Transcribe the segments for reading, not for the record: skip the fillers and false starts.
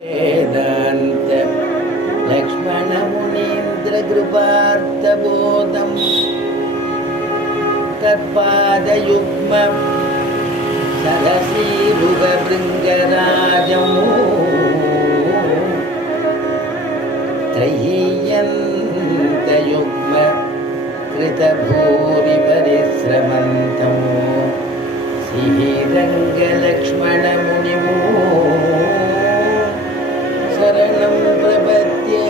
वेदान्त लक्ष्मणमुनीन्द्रकृपार्थबोधं तत्पादयुग्मं सरसीरुगभृङ्गराजं त्रयीयन्तयुग्म कृतभूरिपरिश्रमन्तं श्रीरङ्गलक्ष्मणमुनिमो शरणं प्रपद्ये।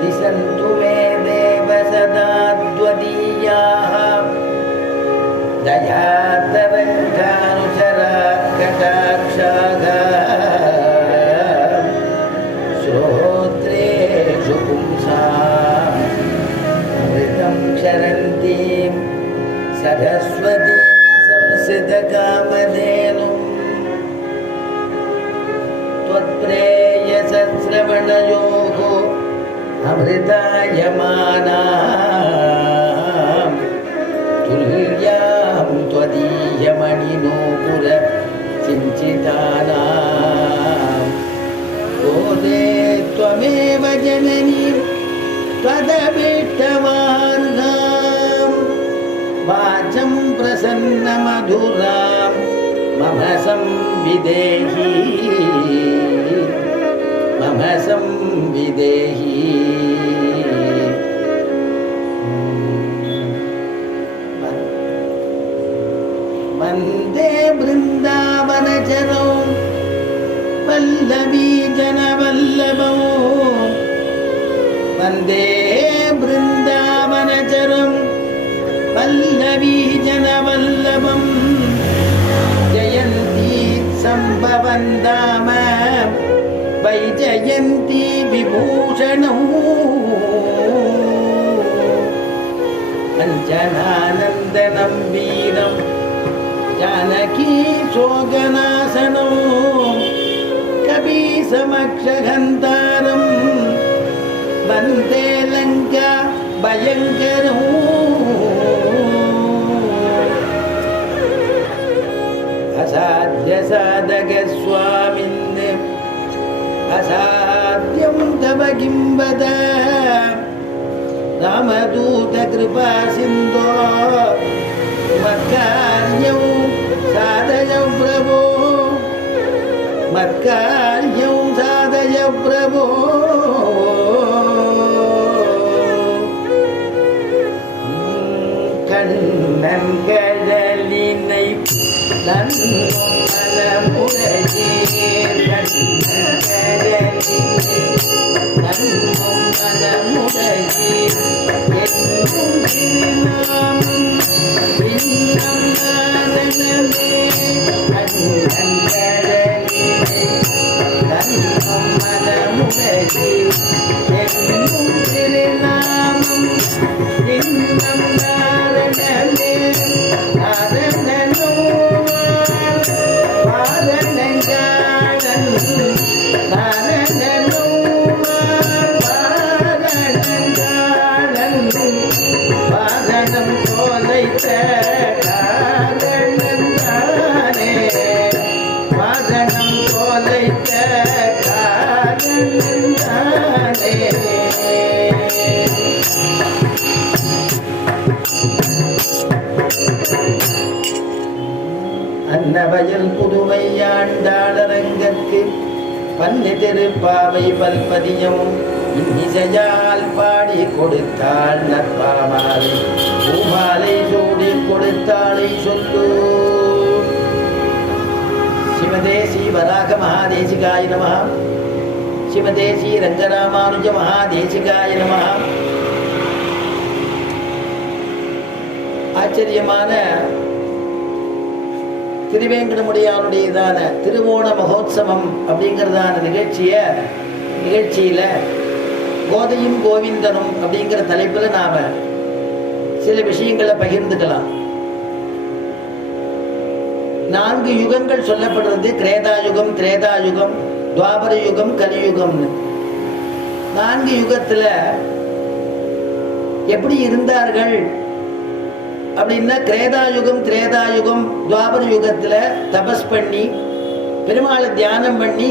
दिशन्तु मे देव सदा त्वदीयाः दयातरङ्गानुचरा कटाक्षाः श्रोत्रेषु पुंसाम् अमृतं क्षरन्तीं सरस्वतीं संसितकामधेनुं त्वत्प्रेयसश्रवणयोः अमृतायमानां तुल्यां त्वदीयमणिनूपुर सिञ्चितानां गोदे त्वमेव जननी त्वदभीष्टवार्हां वाचं प्रसन्नमधुरां मम संविदेहि मम संविदेहि। वन्दे वृन्दावनचरौ वल्लभी जनवल्लभौ वन्दे वृन्दावनचरं वल्लभी जनवल्लभं जयन्ती सम्भवं धाम वैजयन्ती विभूषणौ अञ्जनानन्दनं वीरं जानकी शोकनाशनौ कपीसमक्षहन्तारं वन्दे लङ्का भयङ्करौ असाध्यसाधकस्वामिन् असाध्यं तव किं वद रामदूतकृपासिन्धो मत्कार्यं साधय प्रभो मत्कार्यं साधय प्रभो। கண்ணன் கடலினை நன்னும் மனமுடையே கண்ணன் கடலினை நன்னும் மனமுடையே என்னும் திருநாமம் பின்னம் நாரணமே கண்ணன் கடலினை நன்னும் மனமுடையே என்னும் திருநாமம் பின்னம் நாரணமே நாரணனோ பாரணங்காடன் நாரணனோ பாரணங்காடன் பாரணம் தோலைத்த காரணந்தானே பாரணம் தோலைத்த காரணந்தானே. அன்னவயல் புதுவை ஆண்டாளரங்கற்கு பன்னி திருப்பாவை பல்பதியம் இன்னிசையால் பாடி கொடுத்தாள் நற்பாமாலை பூமாலை சூடி கொடுத்தாளை சொல்லு. சிவதே ஸ்ரீ வராக மகாதேசிகாய நமः சிவதே ஸ்ரீ ரங்கராமானுஜ மகாதேசிகாய நமः. ஆச்சரியமான திருவேங்கடமுடியானுடையதான திருவோண மகோத்சவம் அப்படிங்கிறதான நிகழ்ச்சியில கோதையும் கோவிந்தனும் அப்படிங்கிற தலைப்பில் நாம சில விஷயங்களை பகிர்ந்துக்கலாம். 4 யுகங்கள் சொல்லப்படுறது. கிரேதாயுகம், திரேதாயுகம், துவாபர யுகம், கலியுகம்னு. 4 யுகத்துல எப்படி இருந்தார்கள் அப்படின்னா திரேதாயுகம் துவாபர யுகத்துல தபஸ் பண்ணி பெருமாளை தியானம் பண்ணி